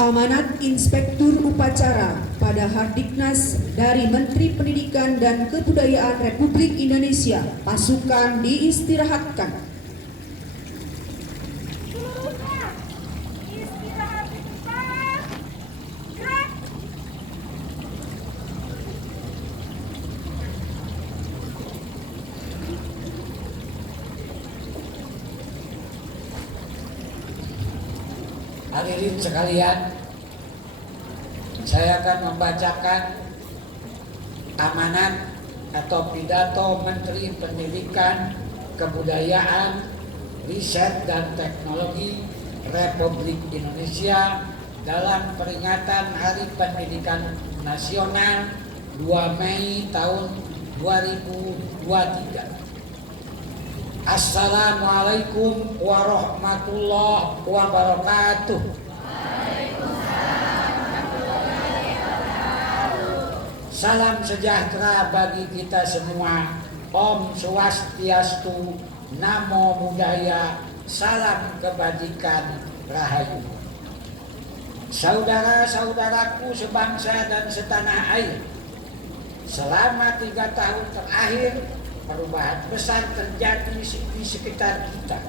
Amanat Inspektur Upacara pada Hardiknas dari Menteri Pendidikan dan Kebudayaan Republik Indonesia. Pasukan diistirahatkan. Hadirin sekalian, saya akan membacakan amanat atau pidato Menteri Pendidikan, Kebudayaan, Riset dan Teknologi Republik Indonesia dalam peringatan Hari Pendidikan Nasional 2 Mei tahun 2023. Assalamualaikum warahmatullahi wabarakatuh. Salam sejahtera bagi kita semua. Om Swastiastu, Namo Buddhaya, salam kebajikan, rahayu. Saudara-saudaraku sebangsa dan setanah air, selama 3 tahun terakhir perubahan besar terjadi di sekitar kita,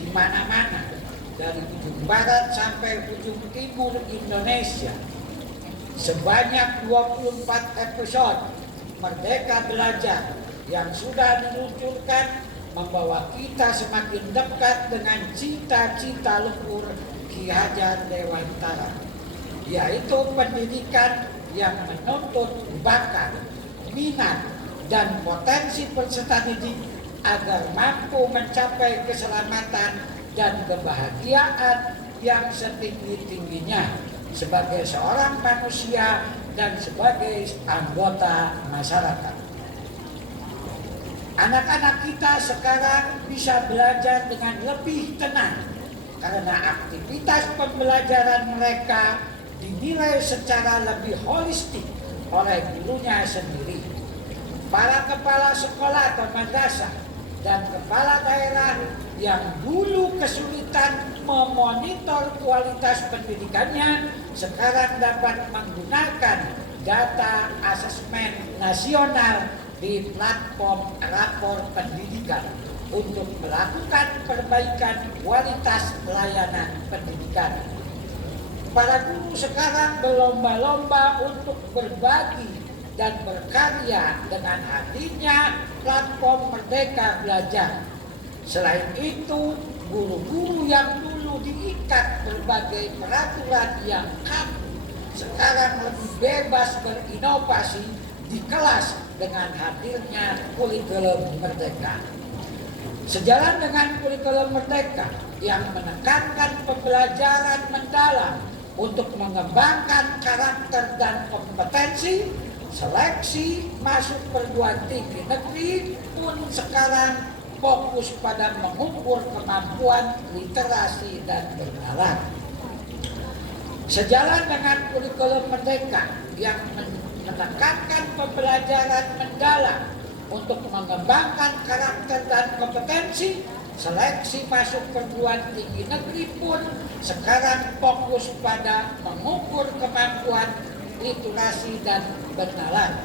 di mana-mana, dari ujung barat sampai ujung timur Indonesia. Sebanyak 24 episode Merdeka Belajar yang sudah diluncurkan membawa kita semakin dekat dengan cita-cita luhur Ki Hajar Dewantara, yaitu pendidikan yang menuntut bakat, minat, dan potensi peserta didik agar mampu mencapai keselamatan dan kebahagiaan yang setinggi-tingginya sebagai seorang manusia dan sebagai anggota masyarakat. Anak-anak kita sekarang bisa belajar dengan lebih tenang karena aktivitas pembelajaran mereka dinilai secara lebih holistik oleh gurunya sendiri. Para kepala sekolah atau madrasah dan kepala daerah yang dulu kesulitan memonitor kualitas pendidikannya sekarang dapat menggunakan data asesmen nasional di platform rapor pendidikan untuk melakukan perbaikan kualitas pelayanan pendidikan. Para guru sekarang berlomba-lomba untuk berbagi dan berkarya dengan hadirnya platform Merdeka Belajar. Selain itu, guru-guru yang dulu diikat berbagai peraturan yang kaku sekarang lebih bebas berinovasi di kelas dengan hadirnya kurikulum Merdeka. Sejalan dengan kurikulum Merdeka yang menekankan pembelajaran mendalam untuk mengembangkan karakter dan kompetensi, seleksi masuk perguruan tinggi negeri pun sekarang fokus pada mengukur kemampuan literasi dan bernalar. Sejalan dengan kurikulum Merdeka yang menekankan pembelajaran mendalam untuk mengembangkan karakter dan kompetensi, seleksi masuk perguruan tinggi negeri pun sekarang fokus pada mengukur kemampuan literasi dan bernalar.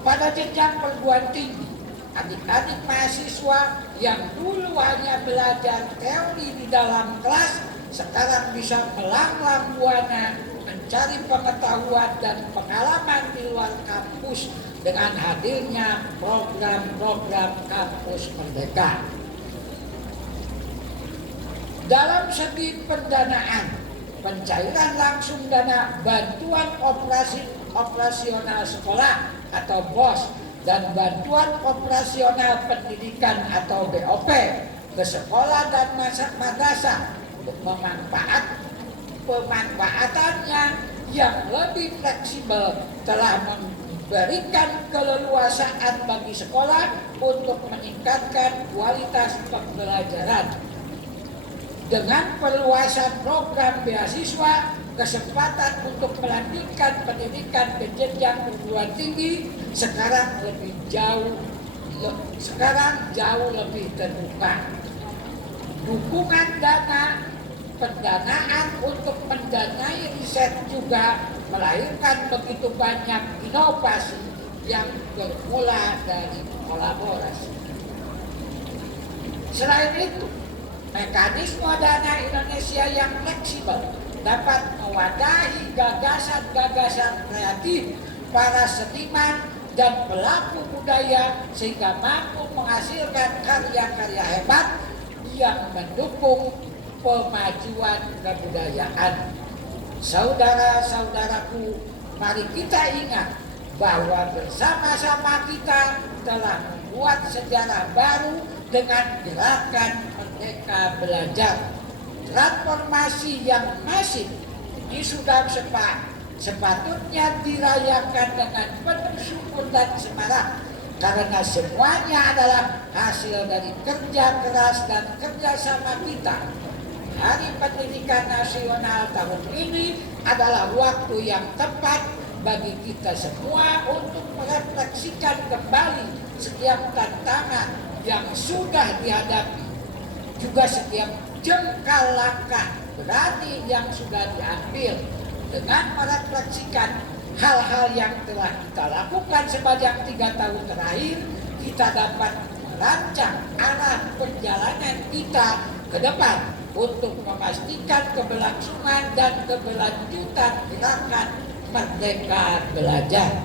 Pada jenjang perguruan tinggi, adik-adik mahasiswa yang dulu hanya belajar teori di dalam kelas sekarang bisa melanglang buana mencari pengetahuan dan pengalaman di luar kampus dengan hadirnya program-program kampus Merdeka. Dalam segi pendanaan, pencairan langsung dana bantuan operasional sekolah atau BOS dan bantuan operasional pendidikan atau BOP ke sekolah dan madrasah pemanfaatannya yang lebih fleksibel telah memberikan keleluasaan bagi sekolah untuk meningkatkan kualitas pembelajaran. Dengan perluasan program beasiswa, kesempatan untuk melanjutkan pendidikan ke jenjang perguruan tinggi sekarang jauh lebih terbuka. Dukungan dana pendanaan untuk mendanai riset juga melahirkan begitu banyak inovasi yang bermula dari kolaborasi. Selain itu, mekanisme dana Indonesia yang fleksibel dapat mewadahi gagasan-gagasan kreatif para seniman dan pelaku budaya sehingga mampu menghasilkan karya-karya hebat yang mendukung pemajuan kebudayaan. Saudara-saudaraku, mari kita ingat bahwa bersama-sama kita telah membuat sejarah baru dengan gerakan Merdeka Belajar. Transformasi yang masif ini sudah sepatutnya dirayakan dengan penuh syukur dan semangat, karena semuanya adalah hasil dari kerja keras dan kerjasama kita. Hari Pendidikan Nasional tahun ini adalah waktu yang tepat bagi kita semua untuk merefleksikan kembali setiap tantangan yang sudah dihadapi, juga setiap jengkal langkah berani yang sudah diambil. Dengan merefleksikan hal-hal yang telah kita lakukan sepanjang 3 tahun terakhir, kita dapat merancang arah perjalanan kita ke depan untuk memastikan keberlangsungan dan keberlanjutan gerakan Merdeka Belajar.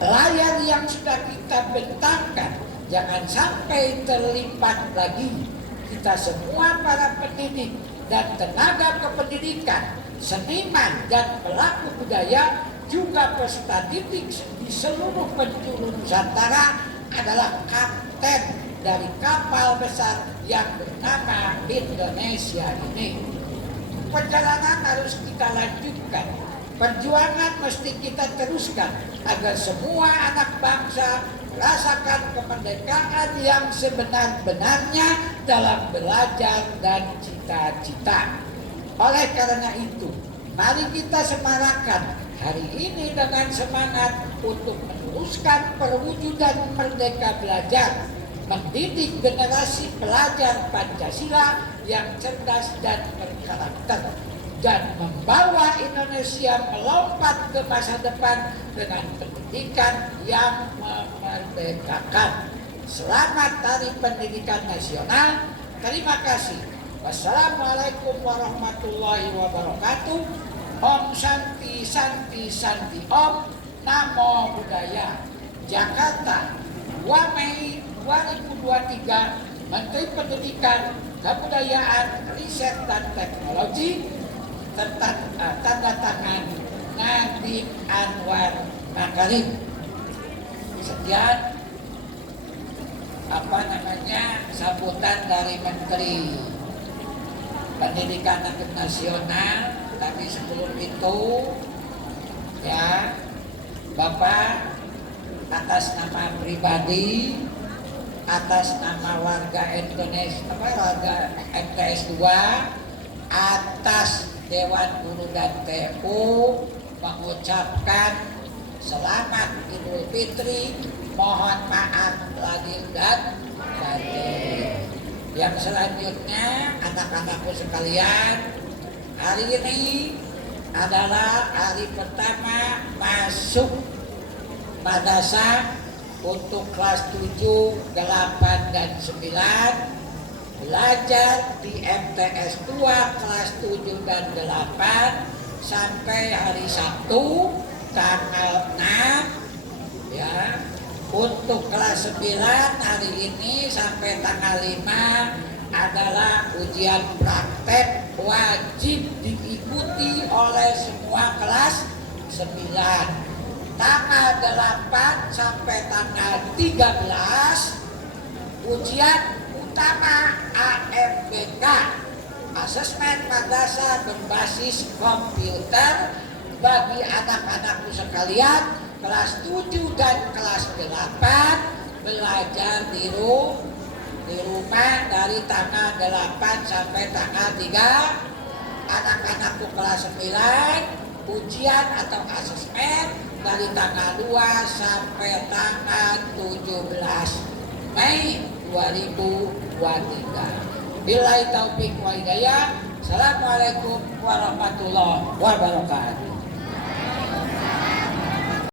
Layar yang sudah kita bentangkan jangan sampai terlipat lagi. Kita semua para pendidik dan tenaga kependidikan, seniman dan pelaku budaya, juga peserta didik di seluruh penjuru Nusantara adalah kapten dari kapal besar yang bernama Indonesia ini. Perjalanan harus kita lanjutkan. Perjuangan mesti kita teruskan agar semua anak bangsa merasakan kemerdekaan yang sebenar-benarnya dalam belajar dan cita-cita. Oleh karena itu, mari kita semarakkan hari ini dengan semangat untuk meneruskan perwujudan Merdeka Belajar, mendidik generasi pelajar Pancasila yang cerdas dan berkarakter, dan membawa Indonesia melompat ke masa depan dengan pendidikan yang memerdekakan. Selamat Hari Pendidikan Nasional. Terima kasih. Wassalamualaikum warahmatullahi wabarakatuh. Om Santi Santi Santi Om. Namo Buddhaya. Jakarta, 2 Mei 2023. Menteri Pendidikan, Kebudayaan, Riset dan Teknologi, tanda tangan Nadiem Anwar Makarim. Sekian sambutan dari Menteri Pendidikan Nasional. Tapi sebelum itu ya, Bapak atas nama pribadi, atas nama warga Indonesia, warga MTS 2, atas Dewan Guru dan TU mengucapkan selamat Idul Fitri, mohon maaf lahir dan batin. Yang selanjutnya, anak-anakku sekalian, hari ini adalah hari pertama masuk madrasah untuk kelas 7, 8, dan 9. Belajar di MTS 2 kelas 7 dan 8 sampai hari Sabtu tanggal 6 ya. Untuk kelas 9 hari ini sampai tanggal 5 adalah ujian praktek wajib diikuti oleh semua kelas 9. Tanggal 8 sampai tanggal 13 ujian utama AMBK, asesmen madrasah berbasis komputer bagi anak-anakku sekalian kelas 7 dan kelas 8 belajar di rumah dari tanggal 8 sampai tanggal 3. Anak-anakku kelas 9 ujian atau asesmen dari tanggal 2 sampai tanggal 17 Mei 2023. Billahi taufik wa hidayah. Assalamualaikum warahmatullahi wabarakatuh.